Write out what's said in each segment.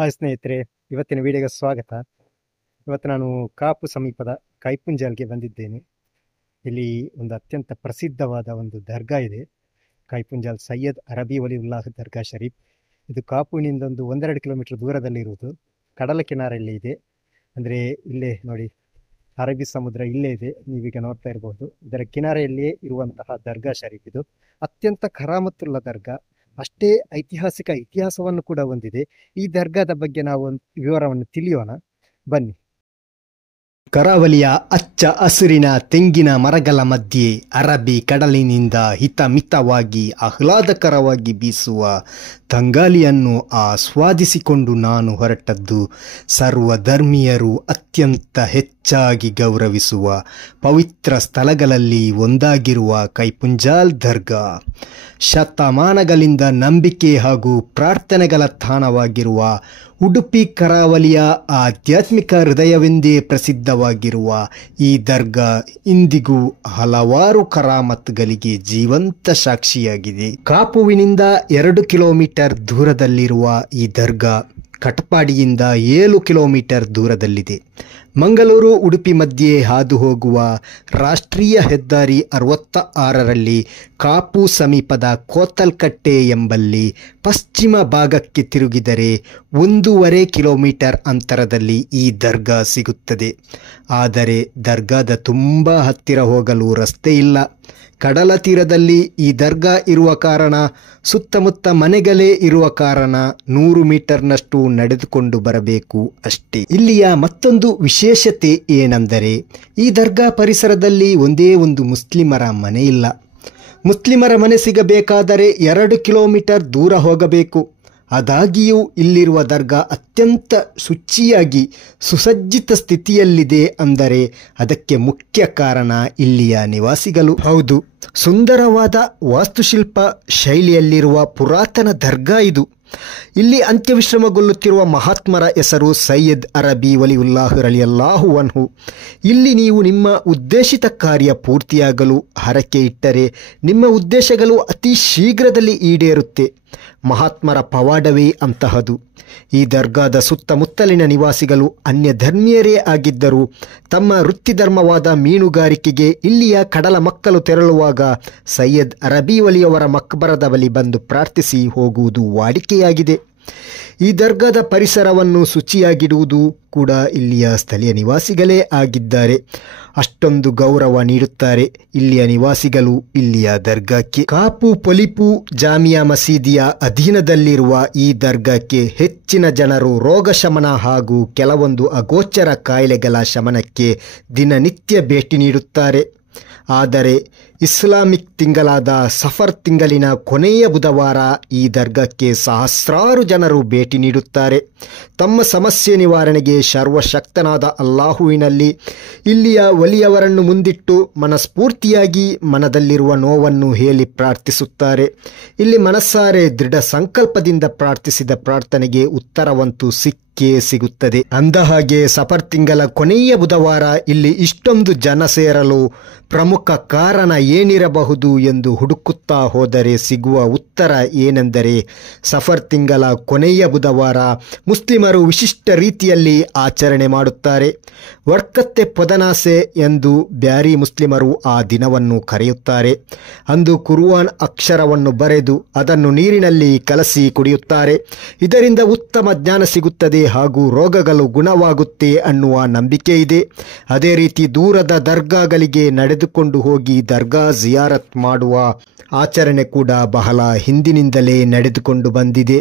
Hi ಸ್ನೇಹಿತರೆ, ಇವತ್ತಿನ ವಿಡಿಯೋಗೆ ಸ್ವಾಗತ. ಇವತ್ತು ನಾನು ಕಾಪು ಸಮೀಪದ ಕೈಪುಂಜಾಲ್ಗೆ ಬಂದಿದ್ದೇನೆ. ಇಲ್ಲಿ ಒಂದು ಅತ್ಯಂತ ಪ್ರಸಿದ್ಧವಾದ ಒಂದು ದರ್ಗಾ ಇದೆ, ಕೈಪುಂಜಾಲ್ ಸೈಯದ್ ಅರಬಿ ವಲಿಯುಲ್ಲಾಹ್ ದರ್ಗಾ ಶರೀಫ್. ಇದು ಕಾಪುವಿನಿಂದ ಒಂದು 1-2 ಕಿಲೋಮೀಟರ್ ದೂರದಲ್ಲಿರುವುದು, ಕಡಲ ಕಿನಾರೆಯಲ್ಲಿ ಇದೆ. ಅಂದರೆ ಇಲ್ಲೇ ನೋಡಿ, ಅರಬ್ಬಿ ಸಮುದ್ರ ಇಲ್ಲೇ ಇದೆ, ನೀವೀಗ ನೋಡ್ತಾ ಇರಬಹುದು. ಇದರ ಕಿನಾರೆಯಲ್ಲಿಯೇ ಇರುವಂತಹ ದರ್ಗಾ ಶರೀಫ್ ಇದು ಅತ್ಯಂತ ಕರಾಮತ್ತುಳ್ಳ ದರ್ಗಾ. ಅಷ್ಟೇ ಐತಿಹಾಸಿಕ ಇತಿಹಾಸವನ್ನು ಕೂಡ ಹೊಂದಿದೆ. ಈ ದರ್ಗಾದ ಬಗ್ಗೆ ನಾವು ಒಂದು ವಿವರವನ್ನು ತಿಳಿಯೋಣ, ಬನ್ನಿ. ಕರಾವಳಿಯ ಹಚ್ಚ ಹಸಿರಿನ ತೆಂಗಿನ ಮರಗಳ ಮಧ್ಯೆ ಅರಬ್ಬಿ ಕಡಲಿನಿಂದ ಹಿತಮಿತವಾಗಿ ಆಹ್ಲಾದಕರವಾಗಿ ಬೀಸುವ ತಂಗಾಳಿಯನ್ನು ಆಸ್ವಾದಿಸಿಕೊಂಡು ನಾನು ಹೊರಟದ್ದು ಸರ್ವಧರ್ಮೀಯರು ಅತ್ಯಂತ ಹೆಚ್ಚಾಗಿ ಗೌರವಿಸುವ ಪವಿತ್ರ ಸ್ಥಳಗಳಲ್ಲಿ ಒಂದಾಗಿರುವ ಕೈಪುಂಜಾಲ್ ದರ್ಗಾ. ಶತಮಾನಗಳಿಂದ ನಂಬಿಕೆ ಹಾಗೂ ಪ್ರಾರ್ಥನೆಗಳ ತಾಣವಾಗಿರುವ ಉಡುಪಿ ಕರಾವಳಿಯ ಆಧ್ಯಾತ್ಮಿಕ ಹೃದಯವೆಂದೇ ಪ್ರಸಿದ್ಧವಾಗಿರುವ ಈ ದರ್ಗಾ ಇಂದಿಗೂ ಹಲವಾರು ಕರಾಮತ್ಗಳಿಗೆ ಜೀವಂತ ಸಾಕ್ಷಿಯಾಗಿದೆ. ಕಾಪುವಿನಿಂದ 2 ಕಿಲೋಮೀಟರ್ ದೂರದಲ್ಲಿರುವ ಈ ದರ್ಗಾ ಕಟಪಾಡಿಯಿಂದ 7 ಕಿಲೋಮೀಟರ್ ದೂರದಲ್ಲಿದೆ. ಮಂಗಳೂರು ಉಡುಪಿ ಮಧ್ಯೆ ಹಾದು ಹೋಗುವ ರಾಷ್ಟ್ರೀಯ ಹೆದ್ದಾರಿ 66ರಲ್ಲಿ ಕಾಪು ಸಮೀಪದ ಕೋತಲ್ಕಟ್ಟೆ ಎಂಬಲ್ಲಿ ಪಶ್ಚಿಮ ಭಾಗಕ್ಕೆ ತಿರುಗಿದರೆ 1.5 ಕಿಲೋಮೀಟರ್ ಅಂತರದಲ್ಲಿ ಈ ದರ್ಗಾ ಸಿಗುತ್ತದೆ. ಆದರೆ ದರ್ಗಾದ ತುಂಬ ಹತ್ತಿರ ಹೋಗಲು ರಸ್ತೆ ಇಲ್ಲ. ಕಡಲ ತೀರದಲ್ಲಿ ಈ ದರ್ಗಾ ಇರುವ ಕಾರಣ, ಸುತ್ತಮುತ್ತ ಮನೆಗಳೇ ಇರುವ ಕಾರಣ 100 ಮೀಟರ್ನಷ್ಟು ನಡೆದುಕೊಂಡು ಬರಬೇಕು ಅಷ್ಟೇ. ಇಲ್ಲಿಯ ಮತ್ತೊಂದು ವಿಶೇಷತೆ ಏನೆಂದರೆ, ಈ ದರ್ಗಾ ಪರಿಸರದಲ್ಲಿ ಒಂದೇ ಒಂದು ಮುಸ್ಲಿಮರ ಮನೆ ಇಲ್ಲ. ಮುಸ್ಲಿಮರ ಮನೆ ಸಿಗಬೇಕಾದರೆ 2 ಕಿಲೋಮೀಟರ್ ದೂರ ಹೋಗಬೇಕು. ಆದಾಗಿಯೂ ಇಲ್ಲಿರುವ ದರ್ಗಾ ಅತ್ಯಂತ ಶುಚಿಯಾಗಿ ಸುಸಜ್ಜಿತ ಸ್ಥಿತಿಯಲ್ಲಿದೆ ಅಂದರೆ ಅದಕ್ಕೆ ಮುಖ್ಯ ಕಾರಣ ಇಲ್ಲಿಯ ನಿವಾಸಿಗಳು. ಹೌದು, ಸುಂದರವಾದ ವಾಸ್ತುಶಿಲ್ಪ ಶೈಲಿಯಲ್ಲಿರುವ ಪುರಾತನ ದರ್ಗಾ ಇದು. ಇಲ್ಲಿ ಅಂತ್ಯವಿಶ್ರಮಗೊಳ್ಳುತ್ತಿರುವ ಮಹಾತ್ಮರ ಹೆಸರು ಸೈಯದ್ ಅರಬಿ ವಲಿಯುಲ್ಲಾಹ್ ರಲಿಯಲ್ಲಾಹು ಅನ್ಹು. ಇಲ್ಲಿ ನೀವು ನಿಮ್ಮ ಉದ್ದೇಶಿತ ಕಾರ್ಯ ಪೂರ್ತಿಯಾಗಲು ಹರಕೆ ಇಟ್ಟರೆ ನಿಮ್ಮ ಉದ್ದೇಶಗಳು ಅತಿ ಶೀಘ್ರದಲ್ಲಿ ಈಡೇರುತ್ತೆ. ಮಹಾತ್ಮರ ಪವಾಡವೇ ಅಂತಹದು. ಈ ದರ್ಗಾದ ಸುತ್ತಮುತ್ತಲಿನ ನಿವಾಸಿಗಳು ಅನ್ಯ ಧರ್ಮೀಯರೇ ಆಗಿದ್ದರೂ ತಮ್ಮ ವೃತ್ತಿಧರ್ಮವಾದ ಮೀನುಗಾರಿಕೆಗೆ ಇಲ್ಲಿಯ ಕಡಲ ಮಕ್ಕಳು ತೆರಳುವಾಗ ಸೈಯದ್ ಅರಬಿ ವಲಿಯವರ ಮಕ್ಬರದ ಬಳಿ ಬಂದು ಪ್ರಾರ್ಥಿಸಿ ಹೋಗುವುದು ವಾಡಿಕೆಯಾಗಿದೆ. ಈ ದರ್ಗಾದ ಪರಿಸರವನ್ನು ಶುಚಿಯಾಗಿಡುವುದು ಕೂಡ ಇಲ್ಲಿಯ ಸ್ಥಳೀಯ ನಿವಾಸಿಗಳೇ ಆಗಿದ್ದಾರೆ. ಅಷ್ಟೊಂದು ಗೌರವ ನೀಡುತ್ತಾರೆ ಇಲ್ಲಿಯ ನಿವಾಸಿಗಳು ಇಲ್ಲಿಯ ದರ್ಗಾಕ್ಕೆ. ಕಾಪು ಪೊಲಿಪು ಜಾಮಿಯಾ ಮಸೀದಿಯ ಅಧೀನದಲ್ಲಿರುವ ಈ ದರ್ಗಾಕ್ಕೆ ಹೆಚ್ಚಿನ ಜನರು ರೋಗ ಶಮನ ಹಾಗೂ ಕೆಲವೊಂದು ಅಗೋಚರ ಕಾಯಿಲೆಗಳ ಶಮನಕ್ಕೆ ದಿನನಿತ್ಯ ಭೇಟಿ ನೀಡುತ್ತಾರೆ. ಆದರೆ ಇಸ್ಲಾಮಿಕ್ ತಿಂಗಳಾದ ಸಫರ್ ತಿಂಗಳಿನ ಕೊನೆಯ ಬುಧವಾರ ಈ ದರ್ಗಾಕ್ಕೆ ಸಹಸ್ರಾರು ಜನರು ಭೇಟಿ ನೀಡುತ್ತಾರೆ. ತಮ್ಮ ಸಮಸ್ಯೆ ನಿವಾರಣೆಗೆ ಸರ್ವಶಕ್ತನಾದ ಅಲ್ಲಾಹುವಿನಲ್ಲಿ ಇಲ್ಲಿಯ ವಲಿಯವರನ್ನು ಮುಂದಿಟ್ಟು ಮನಸ್ಫೂರ್ತಿಯಾಗಿ ಮನದಲ್ಲಿರುವ ನೋವನ್ನು ಹೇಳಿ ಪ್ರಾರ್ಥಿಸುತ್ತಾರೆ. ಇಲ್ಲಿ ಮನಸ್ಸಾರೆ ದೃಢ ಸಂಕಲ್ಪದಿಂದ ಪ್ರಾರ್ಥಿಸಿದ ಪ್ರಾರ್ಥನೆಗೆ ಉತ್ತರವಂತೂ ಸಿಗುತ್ತದೆ. ಅಂದಹಾಗೆ ಸಫರ್ ತಿಂಗಳ ಕೊನೆಯ ಬುಧವಾರ ಇಲ್ಲಿ ಇಷ್ಟೊಂದು ಜನ ಸೇರಲು ಪ್ರಮುಖ ಕಾರಣ ಏನಿರಬಹುದು ಎಂದು ಹುಡುಕುತ್ತಾ ಹೋದರೆ ಸಿಗುವ ಉತ್ತರ ಏನೆಂದರೆ, ಸಫರ್ ತಿಂಗಳ ಕೊನೆಯ ಬುಧವಾರ ಮುಸ್ಲಿಮರು ವಿಶಿಷ್ಟ ರೀತಿಯಲ್ಲಿ ಆಚರಣೆ ಮಾಡುತ್ತಾರೆ. ವರ್ಕತ್ತೆ ಪೊದನಾಸೆ ಎಂದು ಬ್ಯಾರಿ ಮುಸ್ಲಿಮರು ಆ ದಿನವನ್ನು ಕರೆಯುತ್ತಾರೆ. ಅಂದು ಕುರ್ಆನ್ ಅಕ್ಷರವನ್ನು ಬರೆದು ಅದನ್ನು ನೀರಿನಲ್ಲಿ ಕಲಸಿ ಕುಡಿಯುತ್ತಾರೆ. ಇದರಿಂದ ಉತ್ತಮ ಜ್ಞಾನ ಸಿಗುತ್ತದೆ ಹಾಗೂ ರೋಗಗಳು ಗುಣವಾಗುತ್ತೆ ಅನ್ನುವ ನಂಬಿಕೆ ಇದೆ. ಅದೇ ರೀತಿ ದೂರದ ದರ್ಗಾಗಳಿಗೆ ನಡೆದುಕೊಂಡು ಹೋಗಿ ದರ್ಗಾ ಜಿಯಾರತ್ ಮಾಡುವ ಆಚರಣೆ ಕೂಡ ಬಹಳ ಹಿಂದಿನಿಂದಲೇ ನಡೆದುಕೊಂಡು ಬಂದಿದೆ.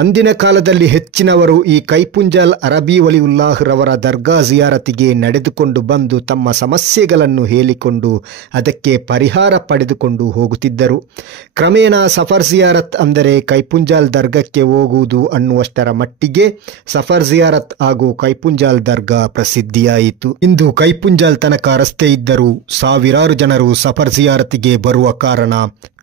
ಅಂದಿನ ಕಾಲದಲ್ಲಿ ಹೆಚ್ಚಿನವರು ಈ ಕೈಪುಂಜಾಲ್ ಅರಬಿ ವಲಿಯುಲ್ಲಾಹ್ ರವರ ದರ್ಗಾ ಜಿಯಾರತಿಗೆ ನಡೆದುಕೊಂಡು ಬಂದು ತಮ್ಮ ಸಮಸ್ಯೆಗಳನ್ನು ಹೇಳಿಕೊಂಡು ಅದಕ್ಕೆ ಪರಿಹಾರ ಪಡೆದುಕೊಂಡು ಹೋಗುತ್ತಿದ್ದರು. ಕ್ರಮೇಣ ಸಫರ್ ಜಿಯಾರತ್ ಅಂದರೆ ಕೈಪುಂಜಾಲ್ ದರ್ಗಕ್ಕೆ ಹೋಗುವುದು ಅನ್ನುವಷ್ಟರ ಮಟ್ಟಿಗೆ ಸಫರ್ ಜಿಯಾರತ್ ಹಾಗೂ ಕೈಪುಂಜಾಲ್ ದರ್ಗಾ ಪ್ರಸಿದ್ಧಿಯಾಯಿತು. ಇಂದು ಕೈಪುಂಜಾಲ್ ತನಕ ರಸ್ತೆ ಇದ್ದರೂ ಸಾವಿರಾರು ಜನರು ಸಫರ್ ಜಿಯಾರತಿಗೆ ಬರುವ ಕಾರಣ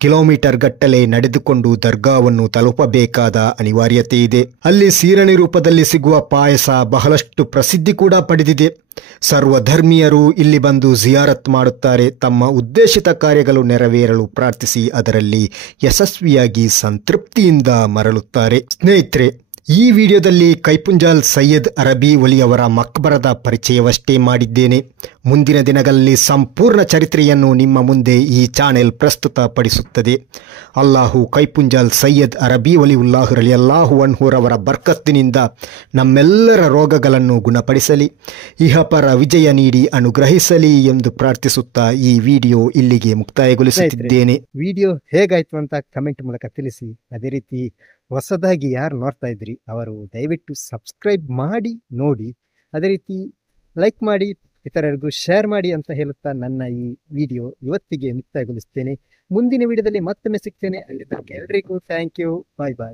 ಕಿಲೋಮೀಟರ್ ಗಟ್ಟಲೆ ನಡೆದುಕೊಂಡು ದರ್ಗಾವನ್ನು ತಲುಪಬೇಕಾದ ಅನಿವಾರ್ಯತೆ ಇದೆ. ಅಲ್ಲಿ ಸೀರಣಿ ರೂಪದಲ್ಲಿ ಸಿಗುವ ಪಾಯಸ ಬಹಳಷ್ಟು ಪ್ರಸಿದ್ಧಿ ಕೂಡ ಪಡೆದಿದೆ. ಸರ್ವಧರ್ಮೀಯರು ಇಲ್ಲಿ ಬಂದು ಜಿಯಾರತ್ ಮಾಡುತ್ತಾರೆ. ತಮ್ಮ ಉದ್ದೇಶಿತ ಕಾರ್ಯಗಳು ನೆರವೇರಲು ಪ್ರಾರ್ಥಿಸಿ ಅದರಲ್ಲಿ ಯಶಸ್ವಿಯಾಗಿ ಸಂತೃಪ್ತಿಯಿಂದ ಮರಳುತ್ತಾರೆ. ಸ್ನೇಹಿತರೆ, ಈ ವಿಡಿಯೋದಲ್ಲಿ ಕೈಪುಂಜಾಲ್ ಸೈಯದ್ ಅರಬಿ ಒಲಿಯವರ ಮಕ್ಬರದ ಪರಿಚಯವಷ್ಟೇ ಮಾಡಿದ್ದೇನೆ. ಮುಂದಿನ ದಿನಗಳಲ್ಲಿ ಸಂಪೂರ್ಣ ಚರಿತ್ರೆಯನ್ನು ನಿಮ್ಮ ಮುಂದೆ ಈ ಚಾನೆಲ್ ಪ್ರಸ್ತುತಪಡಿಸುತ್ತದೆ. ಅಲ್ಲಾಹು ಕೈಪುಂಜಾಲ್ ಸೈಯದ್ ಅರಬಿ ಒಲಿವುಲ್ಲಾಹ್ ರಲಿಯಲ್ಲಾಹು ಅನ್ಹುರವರ ಬರ್ಕತ್ತಿನಿಂದ ನಮ್ಮೆಲ್ಲರ ರೋಗಗಳನ್ನು ಗುಣಪಡಿಸಲಿ, ಇಹಪರ ವಿಜಯ ನೀಡಿ ಅನುಗ್ರಹಿಸಲಿ ಎಂದು ಪ್ರಾರ್ಥಿಸುತ್ತಾ ಈ ವಿಡಿಯೋ ಇಲ್ಲಿಗೆ ಮುಕ್ತಾಯಗೊಳಿಸುತ್ತಿದ್ದೇನೆ. ವಿಡಿಯೋ ಹೇಗಾಯ್ತು ಅಂತ ಕಮೆಂಟ್ ಮೂಲಕ ತಿಳಿಸಿ. ಅದೇ ರೀತಿ ಹೊಸದಾಗಿ ಯಾರು ನೋಡ್ತಾ ಇದ್ರಿ ಅವರು ದಯವಿಟ್ಟು ಸಬ್ಸ್ಕ್ರೈಬ್ ಮಾಡಿ ನೋಡಿ, ಅದೇ ರೀತಿ ಲೈಕ್ ಮಾಡಿ, ಇತರರಿಗೂ ಶೇರ್ ಮಾಡಿ ಅಂತ ಹೇಳುತ್ತಾ ನನ್ನ ಈ ವಿಡಿಯೋ ಇವತ್ತಿಗೆ ಮುಕ್ತಾಯಗೊಳಿಸ್ತೇನೆ. ಮುಂದಿನ ವಿಡಿಯೋದಲ್ಲಿ ಮತ್ತೊಮ್ಮೆ ಸಿಗ್ತೇನೆ. ಅಲ್ಲಿ ತನಕ ಎಲ್ರಿಗೂ ಥ್ಯಾಂಕ್ ಯು. Bye bye.